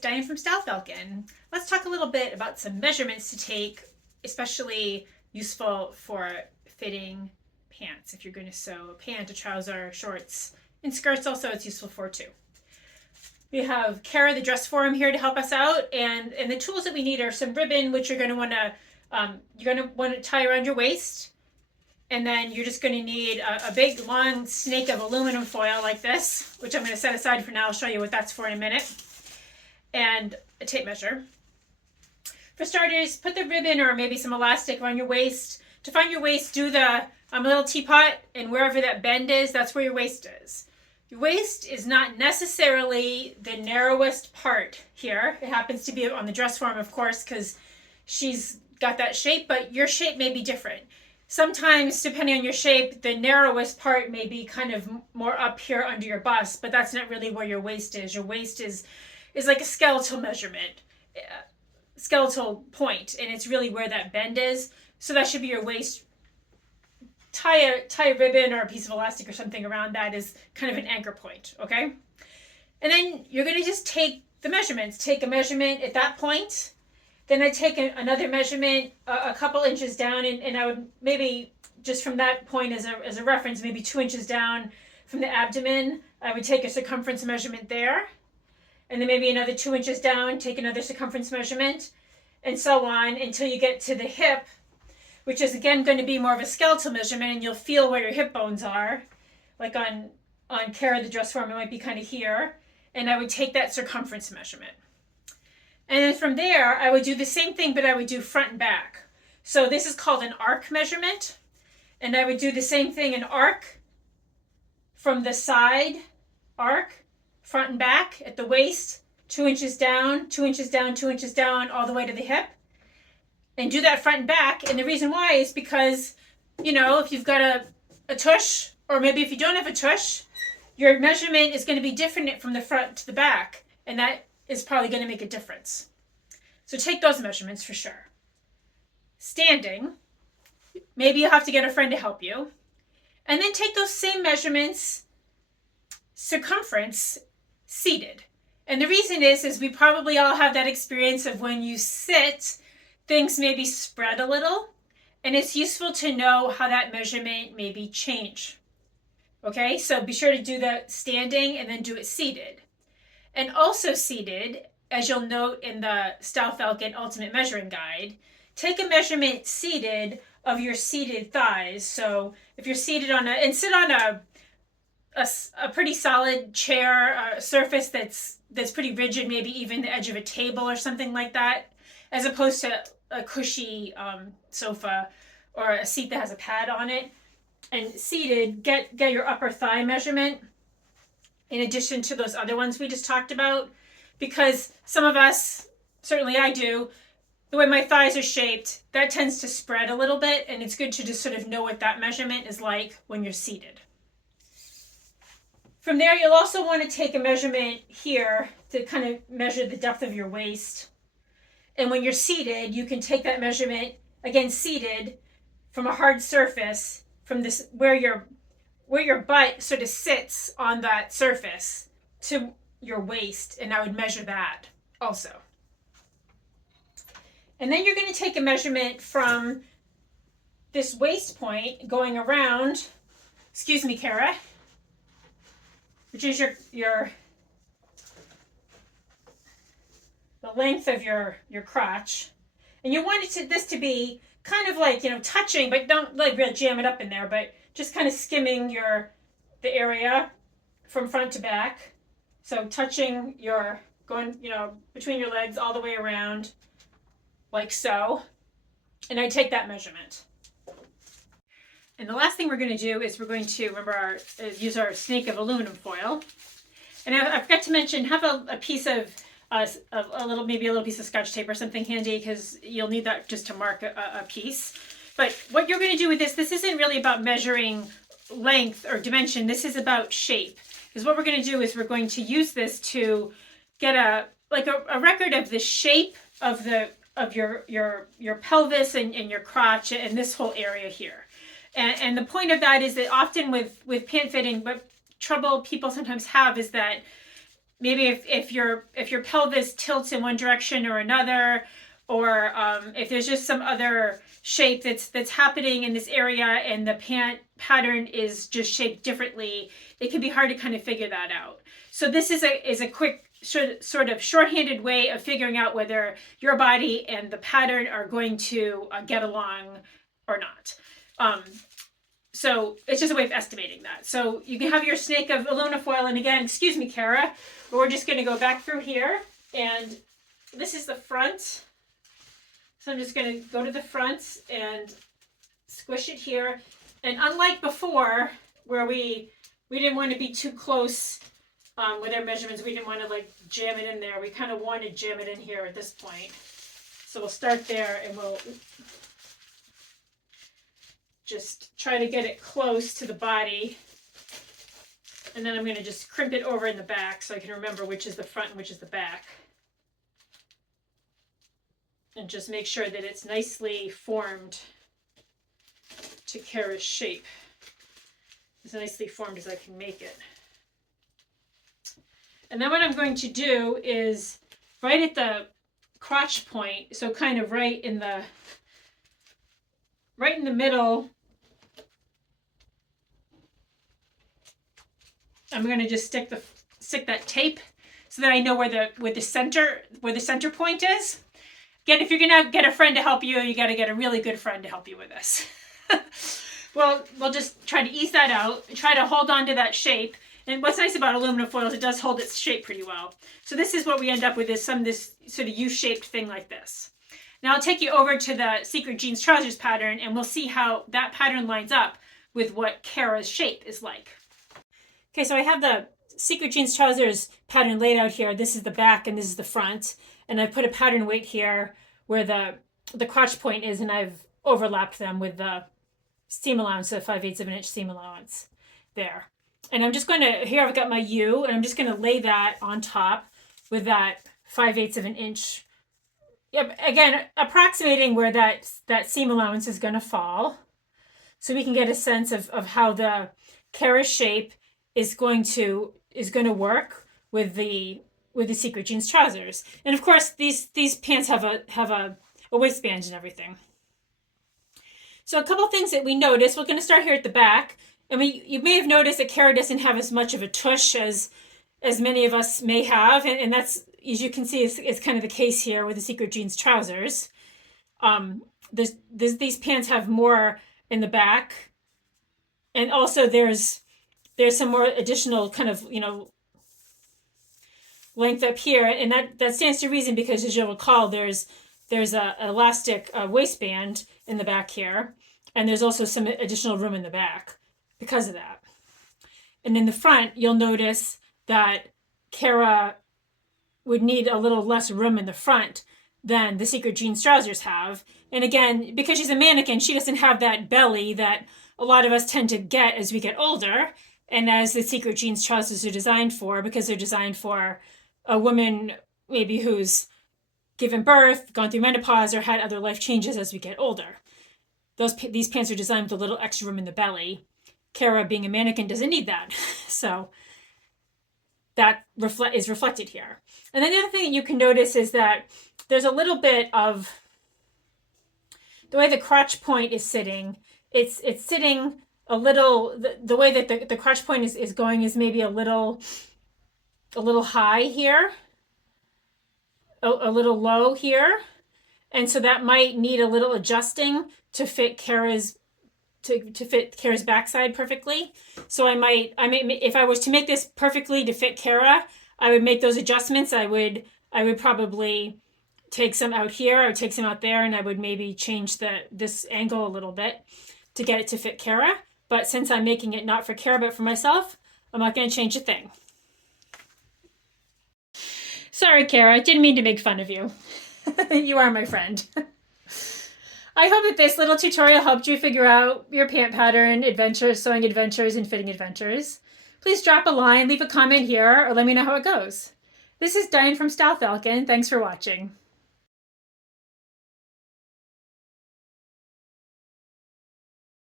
Diane from Style Falcon. Let's talk a little bit about some measurements to take, especially useful for fitting pants. If you're going to sew a pant, a trouser, shorts, and skirts also it's useful for too. We have Kara, the dress forum, here to help us out, and the tools that we need are some ribbon, which you're going to want to tie around your waist, and then you're just going to need a big long snake of aluminum foil like this, which I'm going to set aside for now. I'll show you what that's for in a minute, and a tape measure. For starters, put the ribbon or maybe some elastic around your waist. To find your waist, do the little teapot, and wherever that bend is, that's where your waist is. Your waist is not necessarily the narrowest part here. It happens to be on the dress form, of course, because she's got that shape, but your shape may be different. Sometimes, depending on your shape, the narrowest part may be kind of more up here under your bust, but that's not really where your waist is. Your waist is like a skeletal measurement, skeletal point, and it's really where that bend is. So that should be your waist. Tie a ribbon or a piece of elastic or something around that is kind of an anchor point, okay? And then you're going to just take the measurements. Take a measurement at that point. Then I take another measurement a couple inches down, and I would maybe just from that point as a reference, maybe 2 inches down from the abdomen, I would take a circumference measurement there. And then maybe another 2 inches down, take another circumference measurement, and so on until you get to the hip, which is again going to be more of a skeletal measurement, and you'll feel where your hip bones are. Like on Kara, the dress form, it might be kind of here. And I would take that circumference measurement. And then from there, I would do the same thing, but I would do front and back. So this is called an arc measurement. And I would do the same thing, an arc from the side, arc, front and back at the waist, 2 inches down, 2 inches down, 2 inches down, all the way to the hip. And do that front and back. And the reason why is because, you know, if you've got a tush, or maybe if you don't have a tush, your measurement is going to be different from the front to the back. And that is probably going to make a difference. So take those measurements for sure. Standing, maybe you'll have to get a friend to help you. And then take those same measurements, circumference, seated. And the reason is we probably all have that experience of when you sit, things maybe spread a little, and it's useful to know how that measurement maybe change. Okay, so be sure to do the standing and then do it seated. And also seated, as you'll note in the Style Falcon Ultimate Measuring Guide, take a measurement seated of your seated thighs. So if you're seated on sit on a pretty solid chair, a surface that's pretty rigid, maybe even the edge of a table or something like that, as opposed to a cushy sofa or a seat that has a pad on it. And seated, get your upper thigh measurement in addition to those other ones we just talked about, because some of us, certainly I do, the way my thighs are shaped, that tends to spread a little bit, and it's good to just sort of know what that measurement is like when you're seated. From there, you'll also want to take a measurement here to kind of measure the depth of your waist. And when you're seated, you can take that measurement, again seated, from a hard surface, from this where your butt sort of sits on that surface to your waist, and I would measure that also. And then you're going to take a measurement from this waist point going around, excuse me, Kara, which is your the length of your crotch. And you want this to be kind of like, you know, touching, but don't like really jam it up in there, but just kind of skimming the area from front to back. So touching going, you know, between your legs all the way around, like so. And I take that measurement. And the last thing we're going to do is we're going to use our snake of aluminum foil. And I forgot to mention, have a piece of a little piece of Scotch tape or something handy, because you'll need that just to mark a piece. But what you're going to do with this isn't really about measuring length or dimension. This is about shape. Because what we're going to do is we're going to use this to get a record of the shape of your pelvis and your crotch and this whole area here. And the point of that is that often with pant fitting, what trouble people sometimes have is that maybe if your pelvis tilts in one direction or another, or if there's just some other shape that's happening in this area and the pant pattern is just shaped differently, it can be hard to kind of figure that out. So this is a quick sort of shorthanded way of figuring out whether your body and the pattern are going to get along or not. So it's just a way of estimating that. So you can have your snake of aluminum foil, and again, excuse me, Kara, but we're just going to go back through here, and this is the front. So I'm just going to go to the front and squish it here. And unlike before, where we didn't want to be too close with our measurements, we didn't want to like jam it in there. We kind of want to jam it in here at this point. So we'll start there, and we'll just try to get it close to the body. And then I'm going to just crimp it over in the back so I can remember which is the front and which is the back. And just make sure that it's nicely formed to Kara's shape. As nicely formed as I can make it. And then what I'm going to do is right at the crotch point, so kind of right in the middle, I'm going to just stick that tape so that I know where the center point is. Again, if you're going to get a friend to help you, you got to get a really good friend to help you with this. Well, we'll just try to ease that out, try to hold on to that shape. And what's nice about aluminum foil is it does hold its shape pretty well. So this is what we end up with, is this sort of U-shaped thing like this. Now I'll take you over to the Secret Jeans Trousers pattern, and we'll see how that pattern lines up with what Kara's shape is like. Okay, so I have the Secret Jeans Trousers pattern laid out here. This is the back and this is the front. And I put a pattern weight here where the crotch point is, and I've overlapped them with the seam allowance, so 5/8 of an inch seam allowance there. And I'm just going to, here I've got my U, and I'm just going to lay that on top with that 5/8 of an inch. Yep, again, approximating where that seam allowance is going to fall, so we can get a sense of how the Kara shape is going to work with the Secret Jeans Trousers. And of course, these pants have a waistband and everything. So a couple of things that we noticed. We're going to start here at the back. And you may have noticed that Kara doesn't have as much of a tush as many of us may have. And that's, as you can see, is kind of the case here with the Secret Jeans Trousers. These pants have more in the back. And also there's some more additional kind of, length up here. And that stands to reason because, as you'll recall, there's a elastic waistband in the back here. And there's also some additional room in the back because of that. And in the front, you'll notice that Kara would need a little less room in the front than the Secret Jeans Trousers have. And again, because she's a mannequin, she doesn't have that belly that a lot of us tend to get as we get older, and as the Secret Jeans Trousers are designed for, because they're designed for a woman maybe who's given birth, gone through menopause, or had other life changes as we get older. These pants are designed with a little extra room in the belly. Kara, being a mannequin, doesn't need that. So that is reflected here. And then the other thing that you can notice is that there's a little bit of the way the crotch point is sitting. It's sitting a little, the way that the crotch point is going is maybe a little high here, a little low here. And so that might need a little adjusting to fit Kara's backside perfectly. So I might, if I was to make this perfectly to fit Kara, I would make those adjustments. I would probably take some out here, or take some out there, and I would maybe change this angle a little bit to get it to fit Kara. But since I'm making it not for Kara but for myself, I'm not going to change a thing. Sorry, Kara, I didn't mean to make fun of you. You are my friend. I hope that this little tutorial helped you figure out your pant pattern adventures, sewing adventures, and fitting adventures. Please drop a line, leave a comment here, or let me know how it goes. This is Diane from Style Falcon. Thanks for watching.